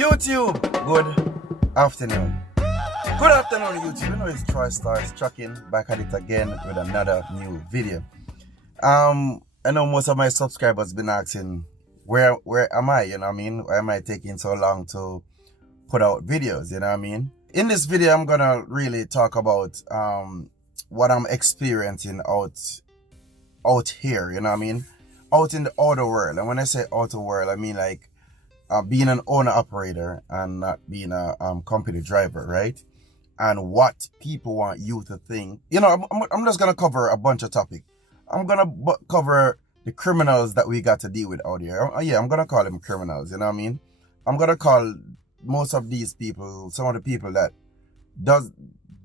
YouTube, good afternoon. Good afternoon, YouTube. You know it's Troystarz trucking back at it again with another new video. I know most of my subscribers been asking where am I, you know what I mean? Why am I taking so long to put out videos, you know what I mean? In this video, I'm gonna really talk about what I'm experiencing out here, you know what I mean? Out in the outer world. And when I say outer world, I mean like being an owner operator and not being a company driver, right? And what people want you to think. You know, I'm just gonna cover a bunch of topics. I'm gonna cover the criminals that we got to deal with out here. Yeah, I'm gonna call them criminals, you know what I mean? I'm gonna call most of these people, some of the people that does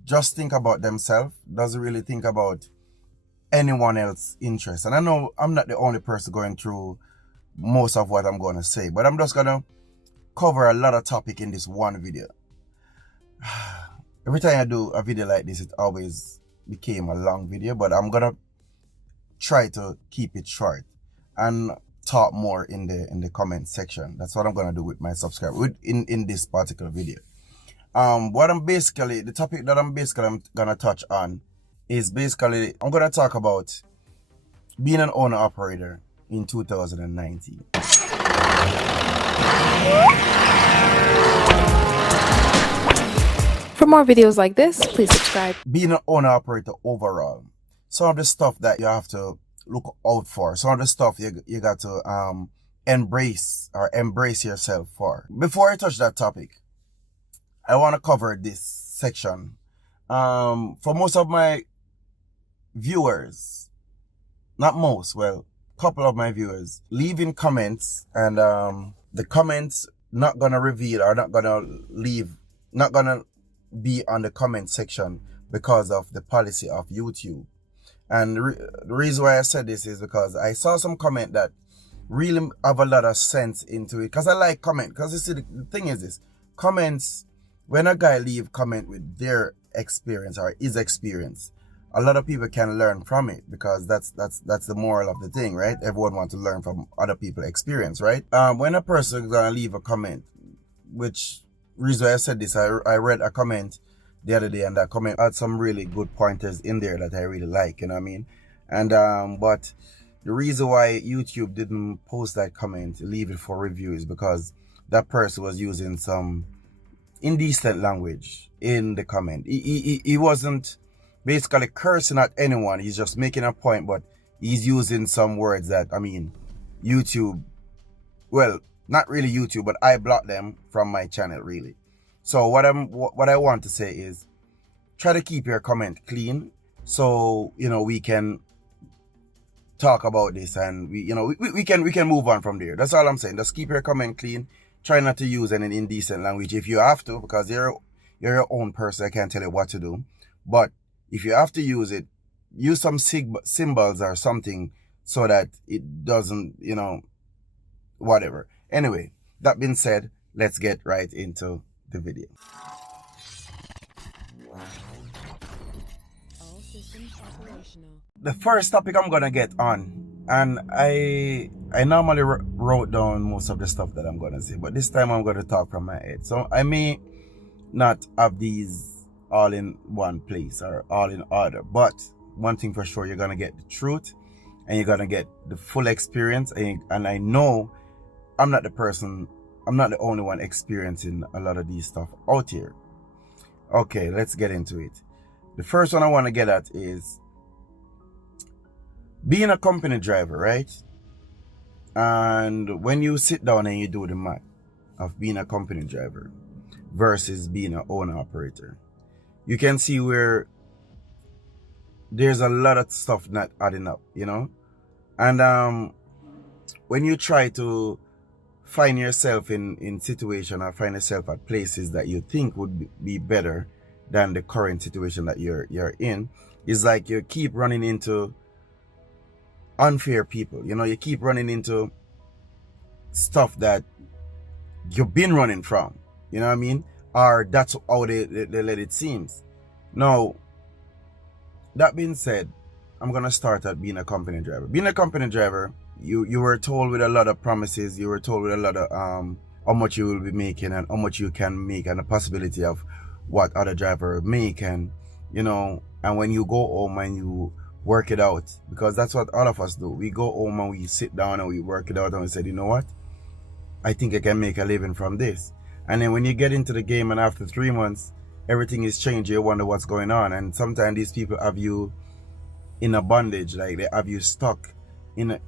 just think about themselves, doesn't really think about anyone else's interest. And I know I'm not the only person going through most of what I'm going to say, but I'm just going to cover a lot of topic in this one video. Every time I do a video like this, it always became a long video, but I'm going to try to keep it short and talk more in the comment section. That's what I'm going to do with my subscribers in this particular video. The topic that I'm going to touch on is basically, I'm going to talk about being an owner operator in 2019. For more videos like this, please subscribe. Being an owner operator overall, some of the stuff that you have to look out for, some of the stuff you got to embrace yourself for. Before I touch that topic, I want to cover this section. For most of my viewers, not most, well, couple of my viewers, leaving comments, and the comments not gonna reveal or not gonna be on the comment section because of the policy of YouTube. And the reason why I said this is because I saw some comment that really have a lot of sense into it, because I like comment, because you see the thing is this, comments, when a guy leave comment with their experience or his experience, a lot of people can learn from it, because that's the moral of the thing, right? Everyone wants to learn from other people's experience, right? When a person is gonna leave a comment, which reason I said this, I read a comment the other day, and that comment had some really good pointers in there that I really like, you know what I mean? And but the reason why YouTube didn't post that comment, leave it for review, is because that person was using some indecent language in the comment. He wasn't basically cursing at anyone, he's just making a point, but he's using some words that, I mean, YouTube, well, not really YouTube, but I blocked them from my channel, really. So what I want to say is, try to keep your comment clean, so you know we can talk about this, and we can move on from there. That's all I'm saying. Just keep your comment clean. Try not to use any indecent language if you have to, because you're your own person. I can't tell you what to do, but if you have to use it, use some symbols or something so that it doesn't, whatever. Anyway, that being said, let's get right into the video. All systems operational. The first topic I'm gonna get on, and I normally wrote down most of the stuff that I'm gonna say, but this time I'm gonna talk from my head. So I may not have these all in one place or all in order, but one thing for sure, you're gonna get the truth and you're gonna get the full experience, and I know I'm not the only one experiencing a lot of these stuff out here. Okay, let's get into it. The first one I want to get at is being a company driver, right? And when you sit down and you do the math of being a company driver versus being an owner operator, you can see where there's a lot of stuff not adding up, And when you try to find yourself in situation, or find yourself at places that you think would be better than the current situation that you're in, it's like you keep running into unfair people. You keep running into stuff that you've been running from, you know what I mean? Or that's how they let it seems. Now, that being said, I'm gonna start at being a company driver. Being a company driver, you were told with a lot of promises, you were told with a lot of how much you will be making and how much you can make and the possibility of what other driver make, and you know, and when you go home and you work it out, because that's what all of us do. We go home and we sit down and we work it out and we say, you know what, I think I can make a living from this. And then when you get into the game and after 3 months everything is changed, you wonder what's going on. And sometimes these people have you in a bondage, like they have you stuck in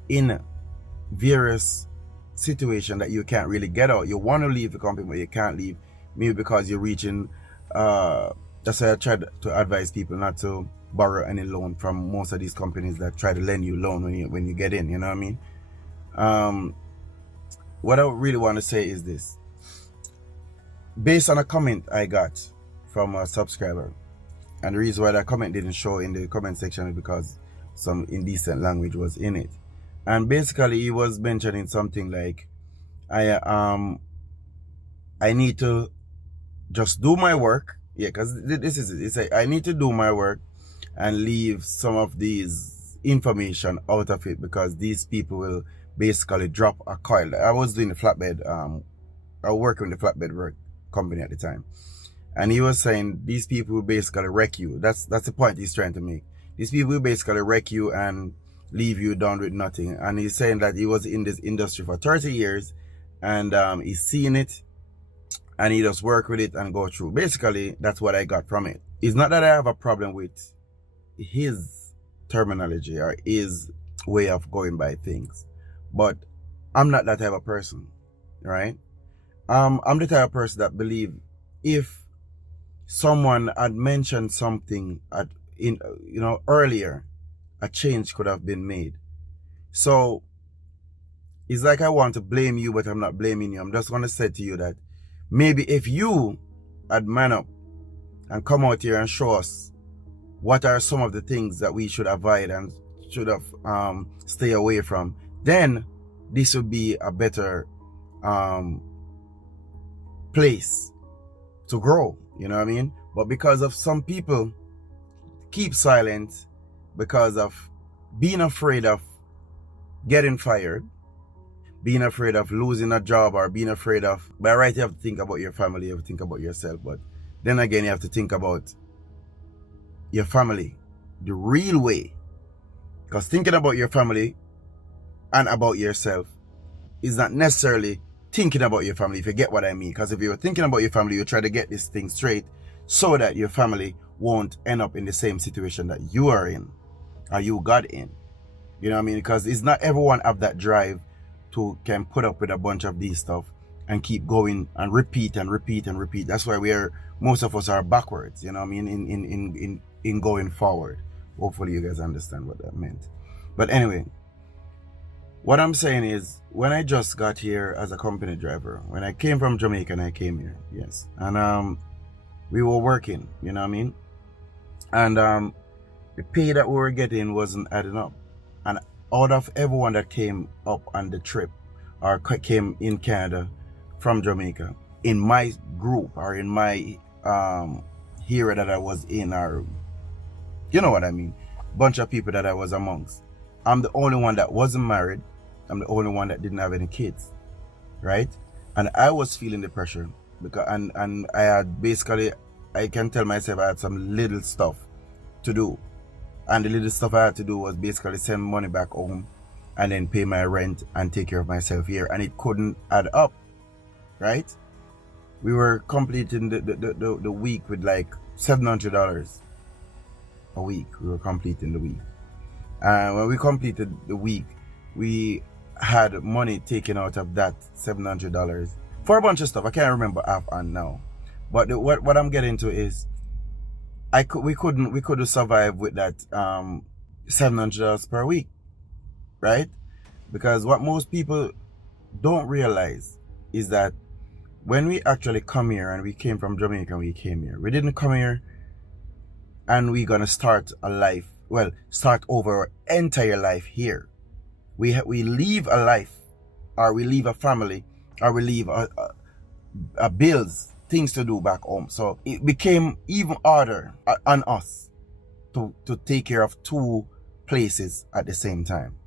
various situation that you can't really get out. You want to leave the company but you can't leave, maybe because you're reaching that's why I try to advise people not to borrow any loan from most of these companies that try to lend you loan when you get in, you know what I mean? What I really want to say is this. Based on a comment I got from a subscriber, and the reason why that comment didn't show in the comment section is because some indecent language was in it. And basically he was mentioning something like, I need to just do my work. Yeah, because this is it. It's like, I need to do my work and leave some of these information out of it because these people will basically drop a coil. I was doing the flatbed, I was working with the flatbed work company at the time. And he was saying these people will basically wreck you. That's the point he's trying to make. These people will basically wreck you and leave you down with nothing. And he's saying that he was in this industry for 30 years and he's seen it and he just work with it and go through. Basically, that's what I got from it. It's not that I have a problem with his terminology or his way of going by things, but I'm not that type of person, right? I'm the type of person that believe if someone had mentioned something earlier, a change could have been made. So it's like I want to blame you, but I'm not blaming you. I'm just going to say to you that maybe if you had man up and come out here and show us what are some of the things that we should avoid and should have stay away from, then this would be a better place to grow, you know what I mean? But because of some people keep silent because of being afraid of getting fired, being afraid of losing a job, or being afraid of, by right, you have to think about your family, you have to think about yourself, but then again you have to think about your family the real way, because thinking about your family and about yourself is not necessarily thinking about your family, if you get what I mean. Because if you're thinking about your family, you try to get this thing straight so that your family won't end up in the same situation that you are in or you got in, you know what I mean? Because it's not everyone have that drive to can put up with a bunch of these stuff and keep going and repeat and repeat and repeat. That's why most of us are backwards, you know what I mean, in going forward. Hopefully you guys understand what that meant. But anyway, what I'm saying is, when I just got here as a company driver, when I came from Jamaica and I came here, yes, and we were working, you know what I mean, and the pay that we were getting wasn't adding up. And out of everyone that came up on the trip or came in Canada from Jamaica, in my group or in my area that I was in, or you know what I mean, bunch of people that I was amongst, I'm the only one that wasn't married. I'm the only one that didn't have any kids, right? And I was feeling the pressure because and I had basically, I can tell myself I had some little stuff to do, and the little stuff I had to do was basically send money back home and then pay my rent and take care of myself here, and it couldn't add up, right? We were completing the week with like $700 a week. We were completing the week, and when we completed the week, we had money taken out of that $700 for a bunch of stuff. I can't remember offhand now, but what I'm getting to is, we couldn't survive with that $700 per week, right? Because what most people don't realize is that when we actually come here, and we came from Jamaica and we came here, we didn't come here and we're gonna start a life, start over our entire life here. We leave a life, or we leave a family, or we leave a bills, things to do back home. So it became even harder on us to take care of two places at the same time.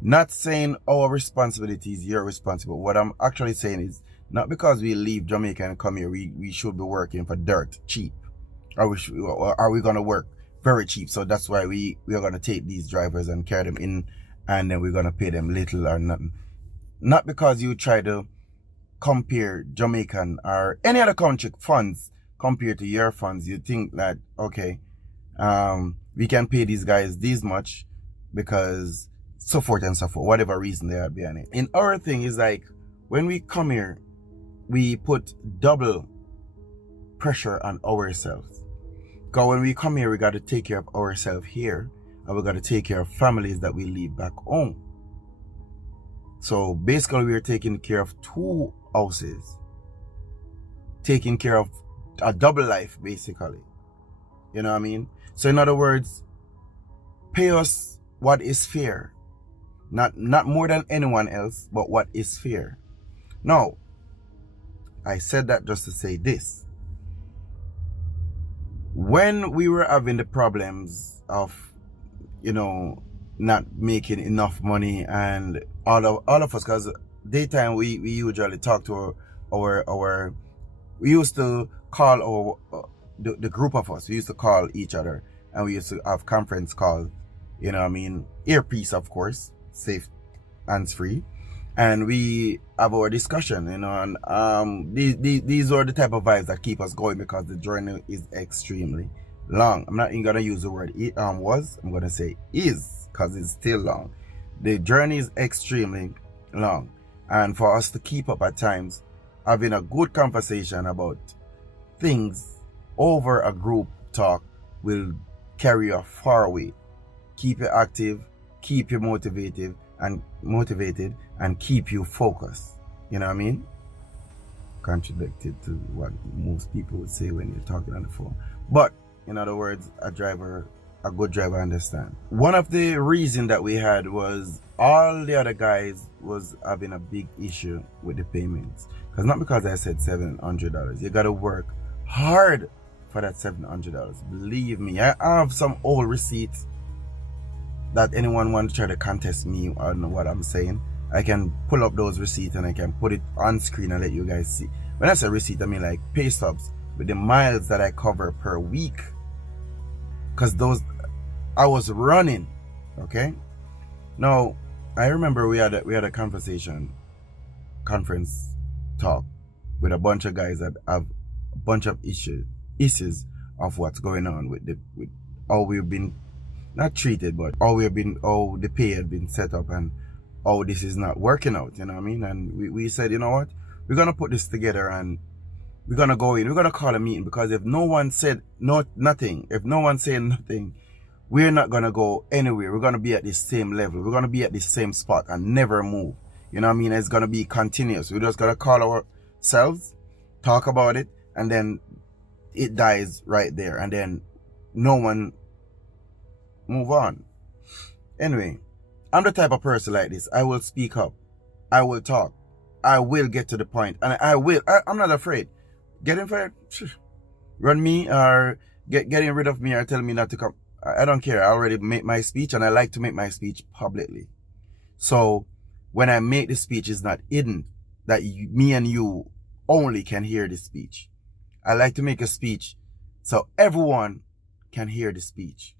Not saying our responsibility is your responsibility. What I'm actually saying is Not because we leave Jamaica and come here, we should be working for dirt cheap. Or are we gonna work very cheap? So that's why we are gonna take these drivers and carry them in, and then we're gonna pay them little or nothing. Not because you try to compare Jamaican or any other country funds compared to your funds. You think that, okay, we can pay these guys this much because so forth and so forth, whatever reason they are behind it. And our thing is like, when we come here, we put double pressure on ourselves. Because when we come here, we got to take care of ourselves here, and we got to take care of families that we leave back home. So basically, we're taking care of two houses, taking care of a double life, basically. You know what I mean? So in other words, pay us what is fair. Not more than anyone else, but what is fair. Now, I said that just to say this. When we were having the problems of, not making enough money, and all of us, because daytime we usually talk to our we used to call the group of us, we used to call each other, and we used to have conference call, earpiece, of course, safe, hands-free, and we have our discussion, and these are the type of vibes that keep us going, because the journey is extremely long. I'm not even gonna use the word was, I'm gonna say is, because it's still long. The journey is extremely long, and for us to keep up at times having a good conversation about things over a group talk will carry you far away. Keep you active, keep you motivated, and keep you focused. You know what I mean? Contradicted to what most people would say when you're talking on the phone. But in other words, a good driver understand. One of the reasons that we had was all the other guys was having a big issue with the payments. Because not because I said $700. You gotta work hard for that $700. Believe me, I have some old receipts that anyone want to try to contest me on what I'm saying. I can pull up those receipts and I can put it on screen and let you guys see. When I say receipt, I mean like pay stubs with the miles that I cover per week. Because those, I was running, okay? Now, I remember we had a conference talk with a bunch of guys that have a bunch of issues of what's going on with how we've been not treated, but how the pay had been set up and how this is not working out, you know what I mean? And we said, you know what, we're gonna put this together and we're gonna go in, we're gonna call a meeting, because if no one said nothing, we're not gonna go anywhere. We're gonna be at the same level, we're gonna be at the same spot and never move. You know what I mean? It's gonna be continuous. We just gotta call ourselves, talk about it, and then it dies right there, and then no one move on. Anyway, I'm the type of person like this. I will speak up, I will talk, I will get to the point, and I'm not afraid. Getting fired, run me, or getting rid of me, or telling me not to come, I don't care. I already made my speech, and I like to make my speech publicly. So when I make the speech, it's not hidden that me and you only can hear the speech. I like to make a speech so everyone can hear the speech.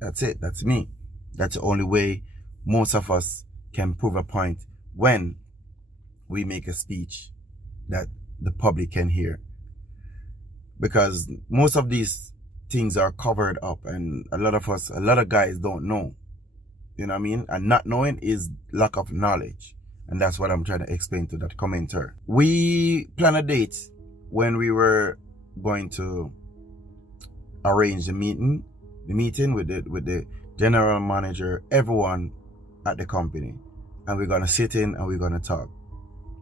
That's it. That's me. That's the only way most of us can prove a point, when we make a speech that the public can hear. Because most of these things are covered up, and a lot of guys don't know. You know what I mean? And not knowing is lack of knowledge. And that's what I'm trying to explain to that commenter. We planned a date when we were going to arrange the meeting with the general manager, everyone at the company. And we're gonna sit in and we're gonna talk.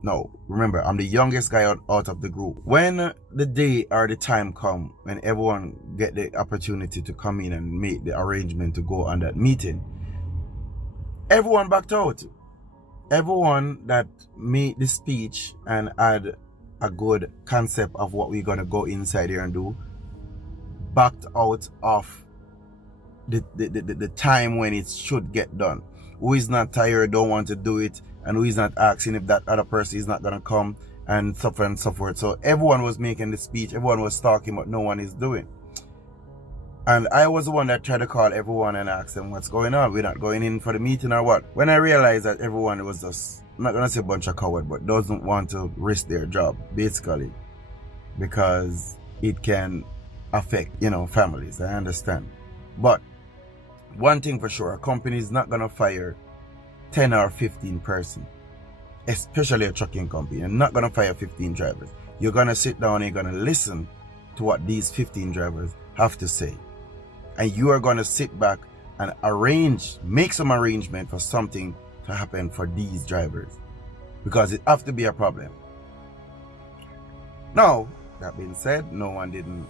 Now, remember, I'm the youngest guy out of the group. When the day or the time come, when everyone get the opportunity to come in and make the arrangement to go on that meeting, everyone backed out. Everyone that made the speech and had a good concept of what we're gonna go inside here and do, backed out of the time when it should get done. Who is not tired, don't want to do it, and who is not asking if that other person is not gonna come, and so on and so forth. So everyone was making the speech, everyone was talking, but no one is doing. And I was the one that tried to call everyone and ask them what's going on. We're not going in for the meeting or what? When I realized that everyone was just, I'm not gonna say a bunch of cowards, but doesn't want to risk their job, basically, because it can affect, families. I understand. But one thing for sure, a company is not gonna fire 10 or 15 person, especially a trucking company. You're not gonna fire 15 drivers. You're gonna sit down and you're gonna listen to what these 15 drivers have to say. And you are gonna sit back and make some arrangement for something to happen for these drivers, because it have to be a problem. Now, that being said, no one didn't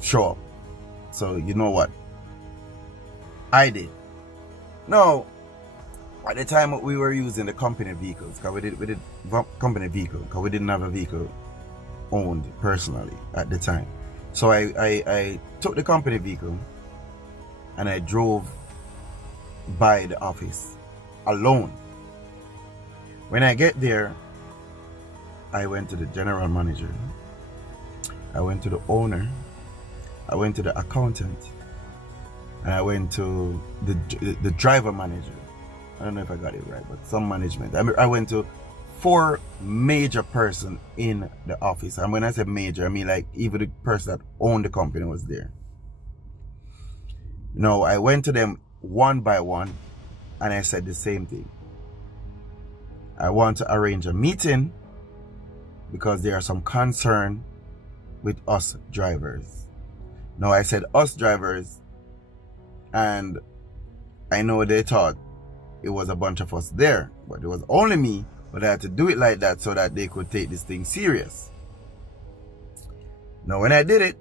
show up. So you know what? I did. No, at the time we were using the company vehicles, because we did company vehicle, because we didn't have a vehicle owned personally at the time. So I took the company vehicle and I drove by the office alone. When I get there, I went to the general manager, I went to the owner, I went to the accountant, and I went to the driver manager. I don't know if I got it right, but some management. I went to 4 major person in the office. And when I say major, I mean like even the person that owned the company was there. No, I went to them one by one and I said the same thing. I want to arrange a meeting because there are some concern with us drivers. Now I said us drivers, and I know they thought it was a bunch of us there, but it was only me. But I had to do it like that so that they could take this thing serious. Now when I did it,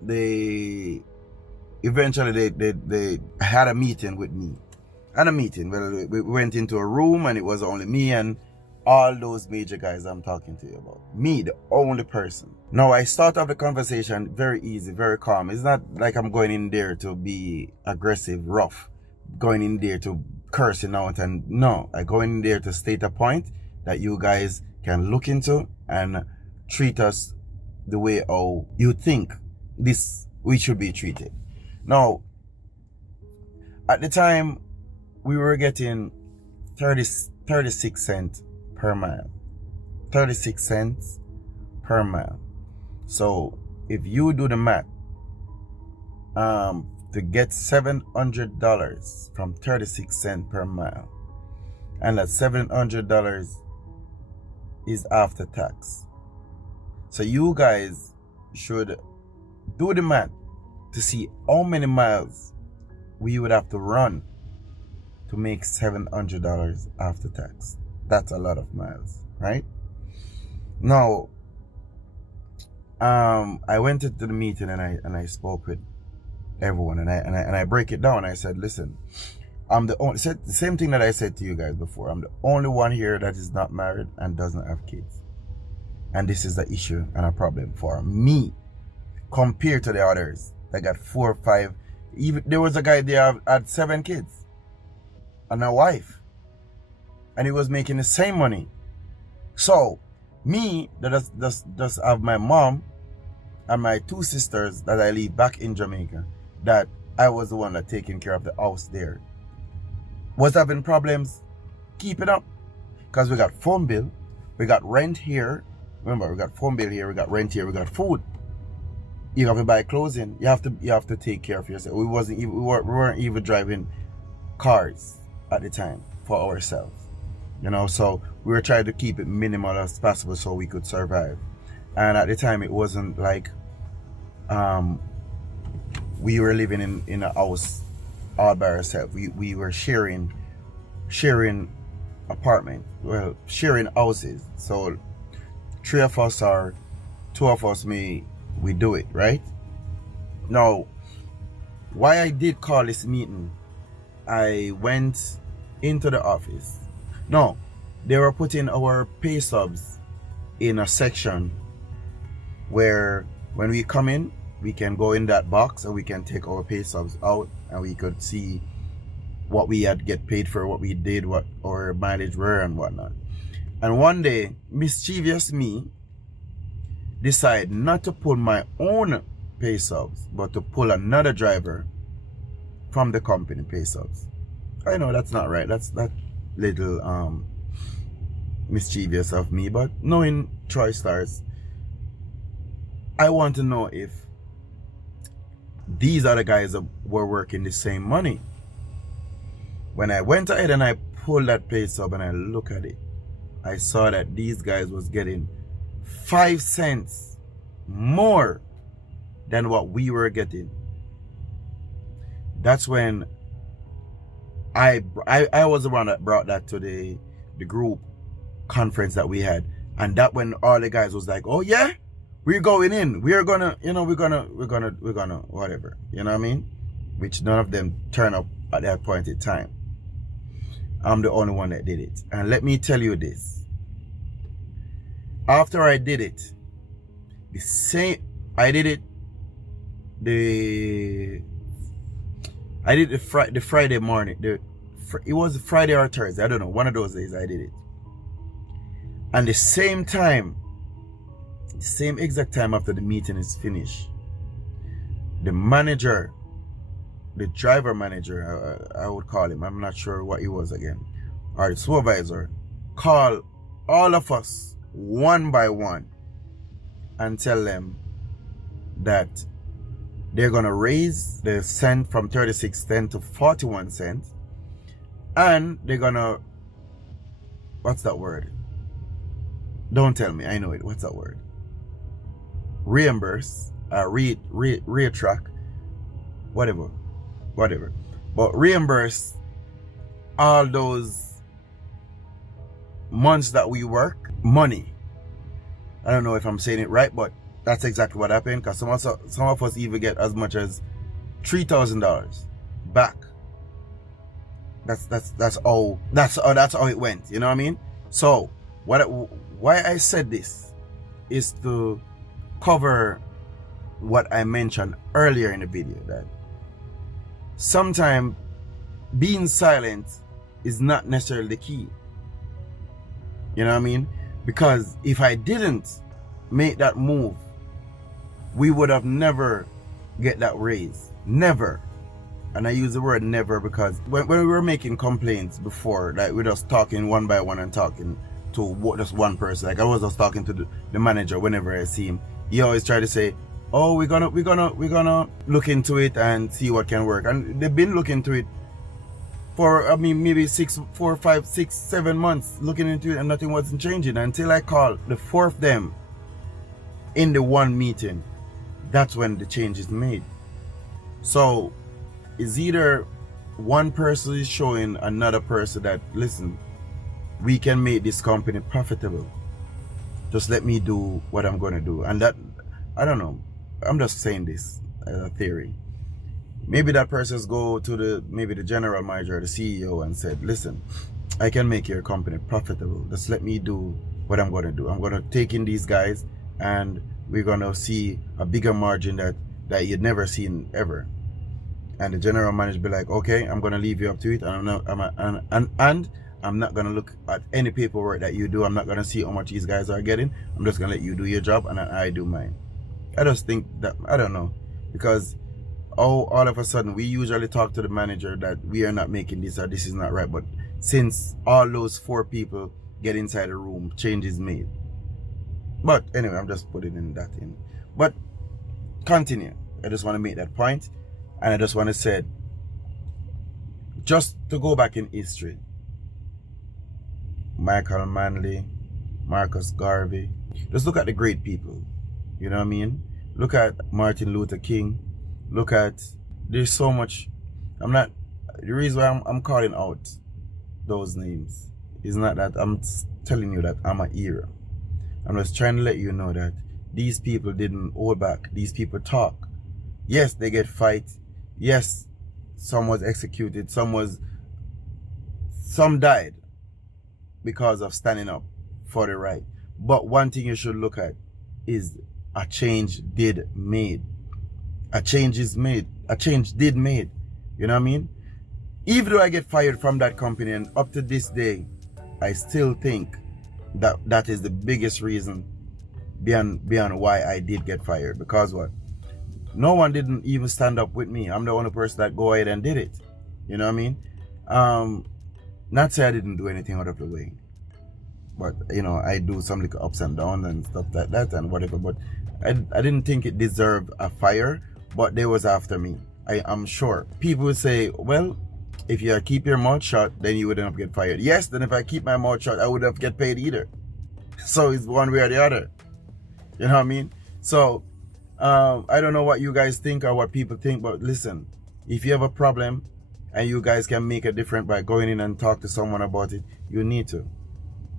they had a meeting with me. And a meeting, well, we went into a room and it was only me and all those major guys I'm talking to you about. Me, the only person. Now I start off the conversation very easy, very calm. It's not like I'm going in there to be aggressive, rough, going in there to cursing out, and no, I go in there to state a point that you guys can look into and treat us the way how you think we should be treated. Now, at the time, we were getting 36 cents per mile. 36 cents per mile. So if you do the math, to get $700 from 36 cents per mile, and that $700 is after tax. So you guys should do the math to see how many miles we would have to run to make $700 after tax. That's a lot of miles, right? Now, I went into the meeting and I spoke with everyone, and I break it down. I said, listen, I'm the only, the same thing that I said to you guys before. I'm the only one here that is not married and doesn't have kids, and this is the issue and a problem for me compared to the others that got 4 or 5. Even there was a guy there had 7 kids and a wife, and he was making the same money. So me that just have my mom and my 2 sisters that I leave back in Jamaica, that I was the one that taking care of the house there, was having problems keeping up, because we got phone bill, we got rent here. Remember, we got phone bill here, we got rent here, we got food. You have to buy clothing. You have to take care of yourself. We weren't even driving cars at the time for ourselves, So we were trying to keep it minimal as possible so we could survive. And at the time, it wasn't like we were living in a house all by ourselves. We were sharing apartment, well, sharing houses. So 3 of us or 2 of us we do it, right? Now, why I did call this meeting, I went into the office. No, they were putting our pay stubs in a section where when we come in, we can go in that box and we can take our pay stubs out, and we could see what we had get paid for, what we did, what our mileage were and whatnot. And one day, mischievous me decide not to pull my own pay subs, but to pull another driver from the company pay subs. I know that's not right. That's that little mischievous of me, but knowing Troystarz, I want to know if these other guys that were working the same money. When I went ahead and I pulled that pay sub and I look at it, I saw that these guys was getting 5 cents more than what we were getting. That's when I was the one that brought that to the group conference that we had, and that when all the guys was like, oh yeah, we're going in, we're gonna whatever, you know what I mean, which none of them turned up at that point in time. I'm the only one that did it. And let me tell you this, after I did it, the Friday morning, it was Friday or Thursday, I don't know, one of those days I did it. And the same exact time after the meeting is finished, the manager, the driver manager, I would call him, I'm not sure what he was again, or the supervisor, call all of us one by one and tell them that they're gonna raise the cent from 36 cents to 41 cents, and they're gonna, what's that word? Don't tell me, I know it. What's that word? Reimburse, retract, whatever. But reimburse all those months that we work, money. I don't know if I'm saying it right, but that's exactly what happened, because some of us even get as much as $3,000 back. That's how it went, you know what I mean? So why I said this is to cover what I mentioned earlier in the video, that sometimes being silent is not necessarily the key. You know what I mean? Because if I didn't make that move, we would have never get that raise. Never. And I use the word never because when we were making complaints before, like we're just talking one by one and talking to just one person. Like I was just talking to the manager whenever I see him. He always try to say, oh, we're gonna look into it and see what can work. And they've been looking into it for, I mean, maybe 4, 5, 6, 7 months looking into it, and nothing wasn't changing until I called the 4 of them in the one meeting. That's when the change is made. So it's either one person is showing another person that, listen, we can make this company profitable. Just let me do what I'm going to do. And that, I don't know, I'm just saying this as a theory. Maybe that person's go to maybe the general manager or the CEO and said, listen, I can make your company profitable. Just let me do what I'm going to do. I'm going to take in these guys and we're going to see a bigger margin that you'd never seen ever. And the general manager be like, okay, I'm going to leave you up to it. And I'm not going to look at any paperwork that you do. I'm not going to see how much these guys are getting. I'm just going to let you do your job and I do mine. I just think that, I don't know, because all of a sudden we usually talk to the manager that we are not making this or this is not right. But since all those 4 people get inside the room, change is made. But anyway, I'm just putting that in. But continue. I just want to make that point. And I just want to say, just to go back in history, Michael Manley, Marcus Garvey, just look at the great people. You know what I mean? Look at Martin Luther King. Look at, there's so much. The reason why I'm calling out those names is not that I'm telling you that I'm a hero. I'm just trying to let you know that these people didn't hold back. These people talk. Yes, they get fight. Yes, some was executed. Some died because of standing up for the right. But one thing you should look at is a change did made. A change is made. A change did made. You know what I mean? Even though I get fired from that company, and up to this day, I still think that that is the biggest reason beyond why I did get fired. Because what? No one didn't even stand up with me. I'm the only person that go ahead and did it. You know what I mean? Not say I didn't do anything out of the way, but you know, I do some little ups and downs and stuff like that and whatever. But I didn't think it deserved a fire, but they was after me. I'm sure people would say, well, if you keep your mouth shut, then you wouldn't have get fired. Yes, then if I keep my mouth shut, I wouldn't have get paid either. So it's one way or the other. You know what I mean? So I don't know what you guys think or what people think, but listen, if you have a problem and you guys can make a difference by going in and talk to someone about it, you need to.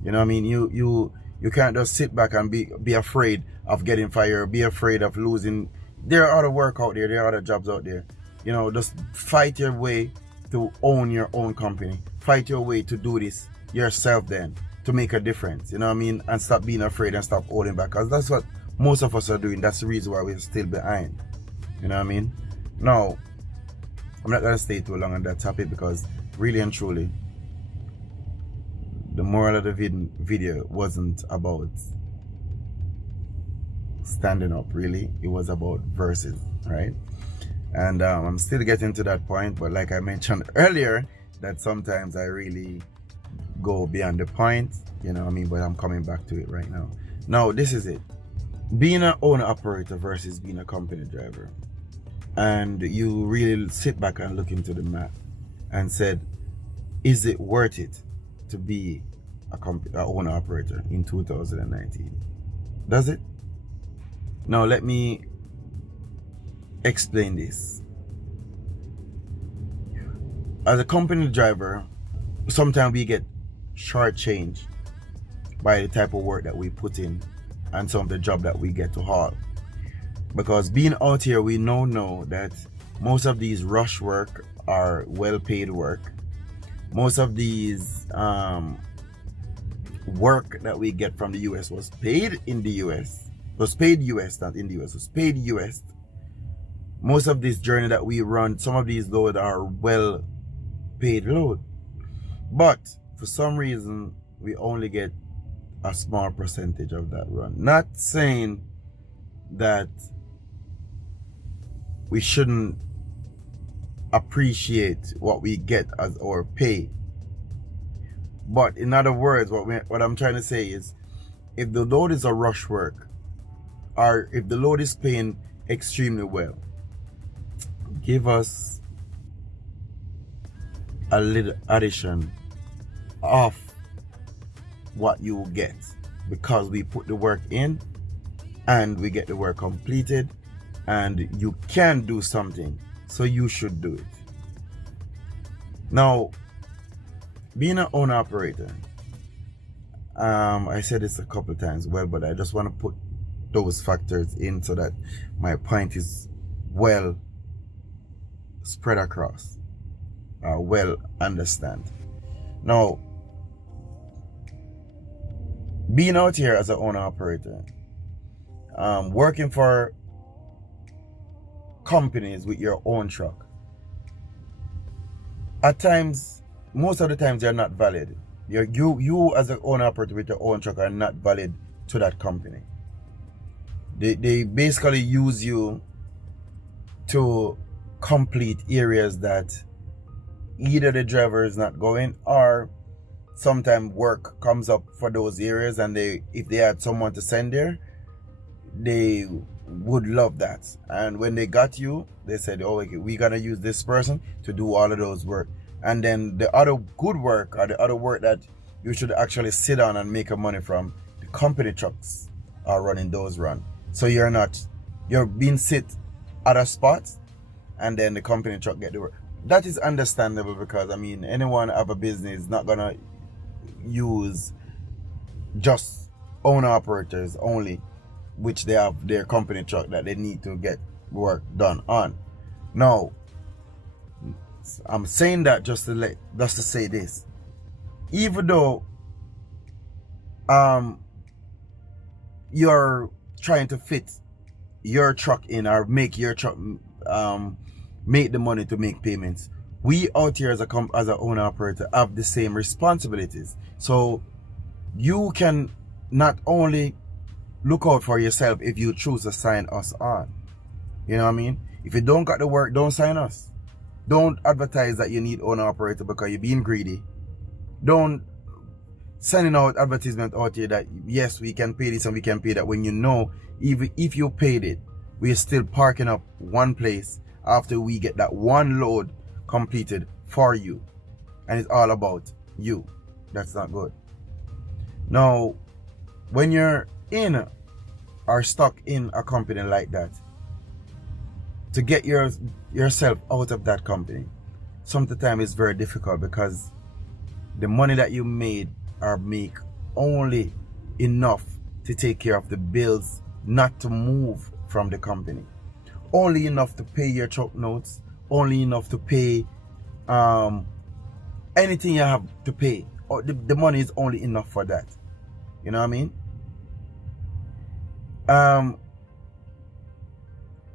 You know what I mean? You can't just sit back and be afraid of getting fired, be afraid of losing. There are other work out there, there are other jobs out there. You know, just fight your way to own your own company. Fight your way to do this yourself then, to make a difference. You know what I mean? And stop being afraid and stop holding back. Because that's what most of us are doing. That's the reason why we're still behind. You know what I mean? Now, I'm not going to stay too long on that topic because really and truly, the moral of the video wasn't about standing up, really. It was about verses, right? And I'm still getting to that point, but like I mentioned earlier, that sometimes I really go beyond the point, you know what I mean? But I'm coming back to it right now. Now, this is it. Being an owner-operator versus being a company driver. And you really sit back and look into the map and said, is it worth it to be a owner-operator in 2019? Does it? Now, let me explain this. As a company driver, sometimes we get shortchanged by the type of work that we put in and some of the job that we get to haul. Because being out here, we know that most of these rush work are well-paid work. Most of these work that we get from the US was paid in the US. Was paid US, not in the US. Was paid US. Most of this journey that we run, some of these loads are well-paid load. But for some reason, we only get a small percentage of that run. Not saying that we shouldn't appreciate what we get as our pay. But in other words, what I'm trying to say is, if the load is a rush work, or if the load is paying extremely well, give us a little addition of what you will get, because we put the work in and we get the work completed, and you can do something, so you should do it. Now, being an owner operator, I said this a couple of times, well, but I just want to put those factors in so that my point is well spread across, well understand. Now, being out here as an owner operator, working for companies with your own truck, at times, most of the times, they're not valid. You as an owner operator with your own truck are not valid to that company. They basically use you to complete areas that either the driver is not going, or sometimes work comes up for those areas, and if they had someone to send there, they would love that. And when they got you, they said, oh, okay, we're gonna use this person to do all of those work. And then the other good work, or the other work that you should actually sit on and make a money from, the company trucks are running those runs. So you're being sit at a spot, and then the company truck get the work. That is understandable, because I mean, anyone have a business is not gonna use just owner operators only, which they have their company truck that they need to get work done on. Now, I'm saying that just to say this. Even though you're trying to fit your truck in, or make your truck make the money to make payments, We out here as a owner operator have the same responsibilities. So you can not only look out for yourself if you choose to sign us on. You know what I mean? If you don't got the work, don't sign us. Don't advertise that you need owner operator because you're being greedy. Don't sending out advertisement out here that yes, we can pay this and we can pay that, when you know even if you paid it, we're still parking up one place after we get that one load completed for you, and it's all about you. That's not good. Now, when you're in or stuck in a company like that, to get yourself out of that company, sometimes it's very difficult because the money that you made or make only enough to take care of the bills, not to move from the company. Only enough to pay your truck notes, only enough to pay anything you have to pay. Or the money is only enough for that. You know what I mean?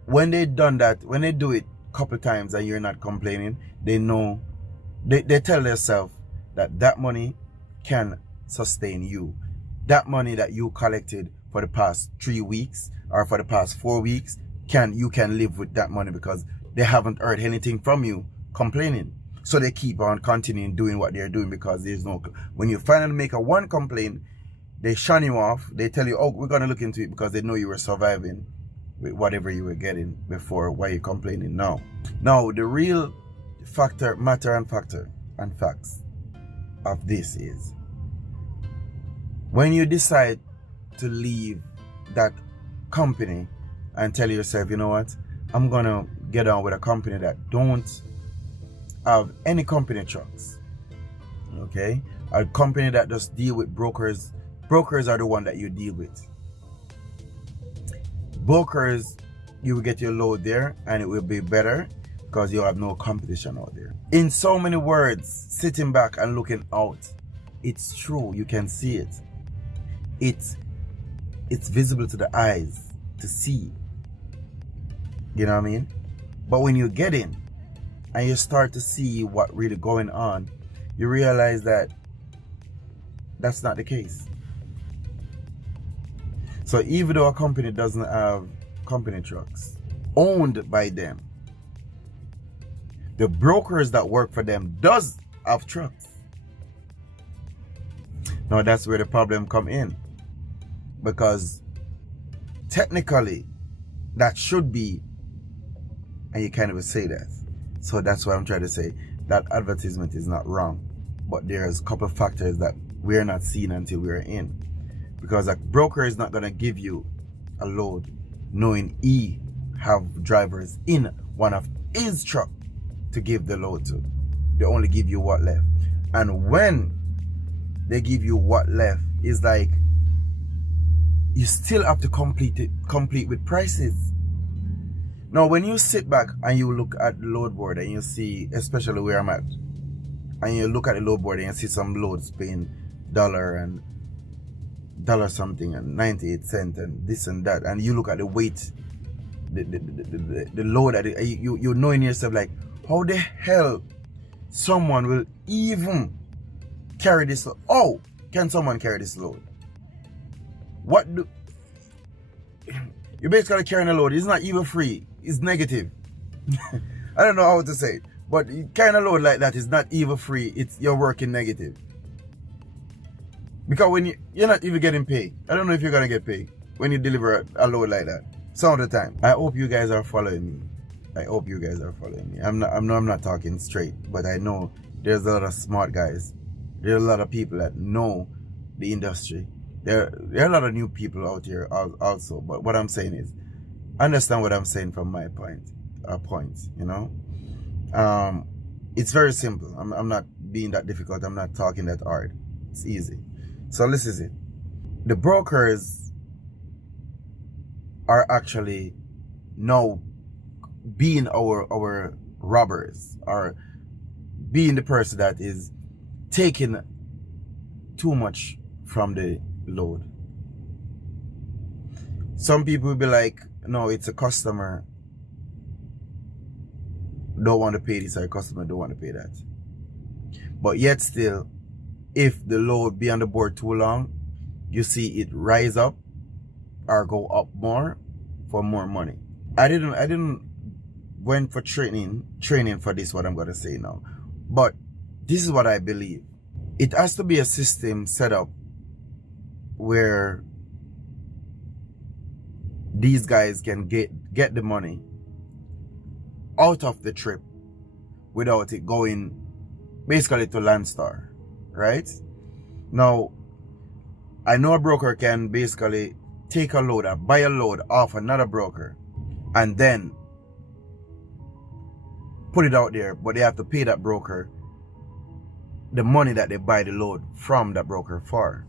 When they done that, when they do it a couple times and you're not complaining, they know, they tell themselves that money can sustain you. That money that you collected for the past 3 weeks or for the past 4 weeks, you can live with that money because they haven't heard anything from you complaining. So they keep on continuing doing what they're doing because there's no, when you finally make a one complaint, they shun you off. They tell you, oh, we're going to look into it, because they know you were surviving with whatever you were getting before. Why you complaining now? Now, the real matter and facts of this is, when you decide to leave that company and tell yourself, you know what, I'm gonna get on with a company that don't have any company trucks, okay, a company that just deal with brokers. Brokers are the one that you deal with. Brokers, you will get your load there and it will be better because you have no competition out there. In so many words, sitting back and looking out, it's true. You can see it. It's visible to the eyes to see. You know what I mean? But when you get in and you start to see what really going on, you realize that that's not the case. So even though a company doesn't have company trucks owned by them, the brokers that work for them does have trucks. Now that's where the problem come in, because technically that should be, and you can't even say that. So that's what I'm trying to say. That advertisement is not wrong, but there's a couple of factors that we're not seeing until we're in. Because a broker is not going to give you a load knowing he have drivers in one of his truck to give the load to. They only give you what left. And when they give you what left, it's like you still have to complete with prices. Now when you sit back and you look at the load board and you see, especially where I'm at, and you look at the load board and you see some loads paying $1 and $1 something and 98 cents and this and that, and you look at the weight, the load at it, you know in yourself, like, how the hell someone will even carry this load? Oh, can someone carry this load? What do you're basically carrying a load? It's not even free, it's negative. I don't know how to say it, but kind of load like that is not even free, you're working negative. Because when you're not even getting paid. I don't know if you're gonna get paid when you deliver a load like that. Some of the time. I hope you guys are following me. I'm not talking straight, but I know there's a lot of smart guys. There's a lot of people that know the industry. There are a lot of new people out here also. But what I'm saying is, understand what I'm saying from my point. You know, it's very simple. I'm not being that difficult. I'm not talking that hard. It's easy. So this is it. The brokers are actually now being our robbers, or being the person that is taking too much from the load. Some people will be like, no, it's a customer don't want to pay this or customer don't want to pay that. But yet still, if the load be on the board too long, you see it rise up or go up more for more money. I didn't went for training for this, what I'm gonna say now. But this is what I believe. It has to be a system set up where these guys can get the money out of the trip without it going basically to Landstar, right? Now, I know a broker can basically take a load or buy a load off another broker and then put it out there, but they have to pay that broker the money that they buy the load from that broker for.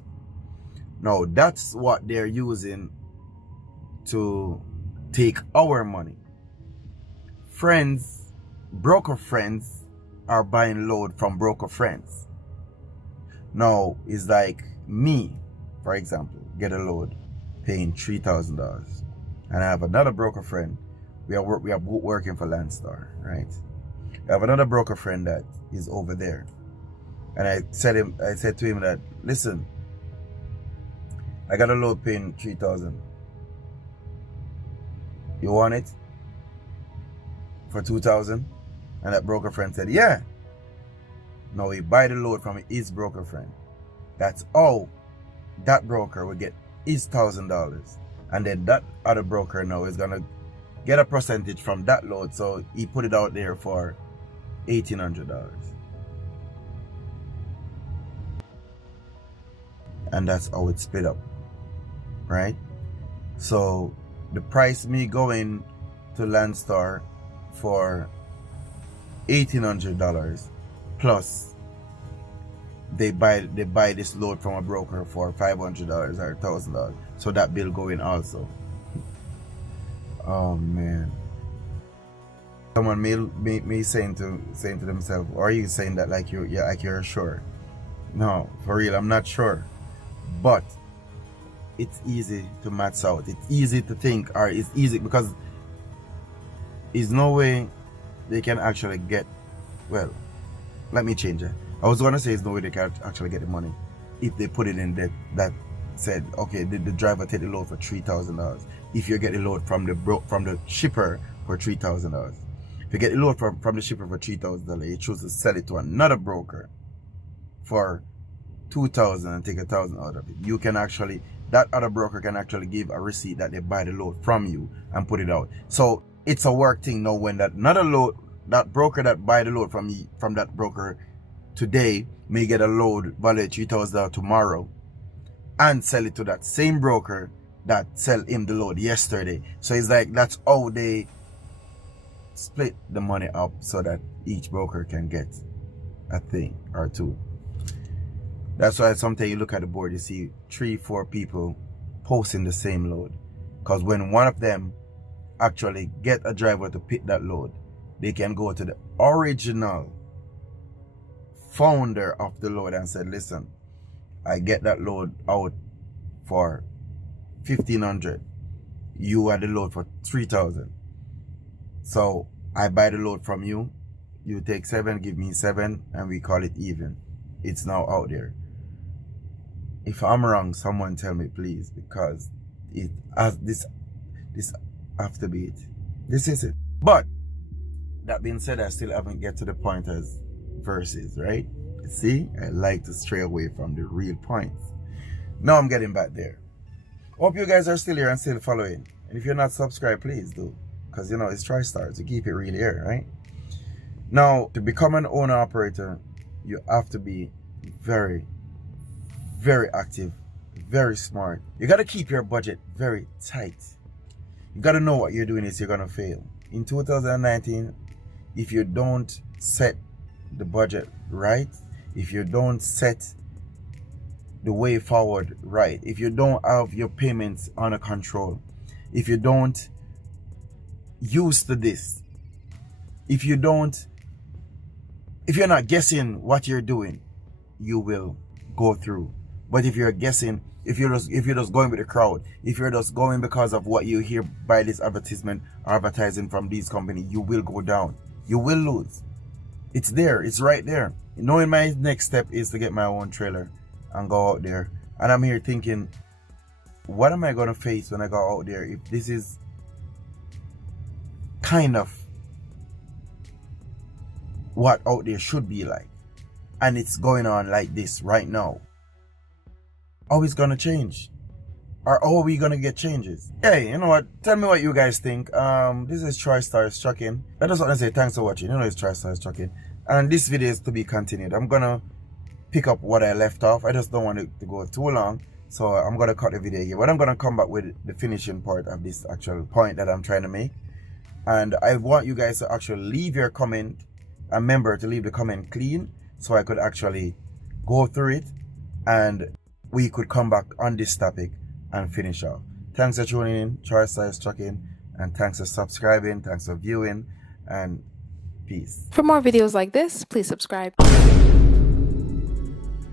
Now, that's what they're using to take our money. Friends, broker friends are buying load from broker friends. Now, it's like me, for example, get a load paying $3,000. And I have another broker friend. We are both working for Landstar, right? I have another broker friend that is over there. And I said to him that, listen, I got a load paying $3,000. You want it for $2,000? And that broker friend said, yeah. Now he buy the load from his broker friend. That's all that broker will get his $1,000. And then that other broker now is gonna get a percentage from that load. So he put it out there for $1,800. And that's how it's split up, right? So the price me going to Landstar for $1,800 plus they buy this load from a broker for $500 or $1,000. So that bill going also. Oh man. Someone may saying to themselves, or are you saying that like you're sure? No, for real, I'm not sure. But it's easy to math out. It's easy to think, or it's easy because there's no way they can actually get, well, let me change it. I was going to say there's no way they can actually get the money if they put it in that said, okay, the driver take the load for $3,000. If you get the load from the shipper for $3,000. If you get the load from the shipper for $3,000, you choose to sell it to another broker for $2,000 and take $1,000 out of it. You can actually, that other broker can actually give a receipt that they buy the load from you and put it out. So it's a work thing now when that another load, that broker that buy the load from that broker today may get a load valued $3,000 tomorrow and sell it to that same broker that sell him the load yesterday. So it's like that's how they split the money up so that each broker can get a thing or two. That's why sometimes you look at the board, you see 3-4 people posting the same load. Because when one of them actually get a driver to pick that load, they can go to the original founder of the load and say, listen, I get that load out for $1,500. You had the load for $3,000. So I buy the load from you. You take 7, give me 7, and we call it even. It's now out there. If I'm wrong, someone tell me please, because it has this have to be it. This is it. But that being said, I still haven't get to the point as verses, right? See, I like to stray away from the real points. Now I'm getting back there. Hope you guys are still here and still following. And if you're not subscribed, please do. Because you know it's Troystarz to keep it real here, right? Now, to become an owner operator, you have to be very, very active, very smart. You got to keep your budget very tight. You got to know what you're doing is you're going to fail. In 2019, if you don't set the budget right, if you don't set the way forward right, if you don't have your payments under control, if you don't use to this, if you're not guessing what you're doing, you will go through. But if you're guessing, if you're just going with the crowd, if you're just going because of what you hear by this advertisement or advertising from these companies, you will go down. You will lose. It's there. It's right there. Knowing my next step is to get my own trailer and go out there. And I'm here thinking, what am I going to face when I go out there if this is kind of what out there should be like, and it's going on like this right now? How is it gonna change? Or how are we gonna get changes? Hey, you know what? Tell me what you guys think. This is Troystarz Trucking. I just want to say thanks for watching. You know it's Troystarz Trucking, and this video is to be continued. I'm gonna pick up what I left off. I just don't want it to go too long, so I'm gonna cut the video here. But I'm gonna come back with the finishing part of this actual point that I'm trying to make, and I want you guys to actually leave your comment. Remember to leave the comment clean so I could actually go through it and we could come back on this topic and finish off. Thanks for tuning in, Troystarz Trucking, and thanks for subscribing, thanks for viewing, and peace. For more videos like this, please subscribe.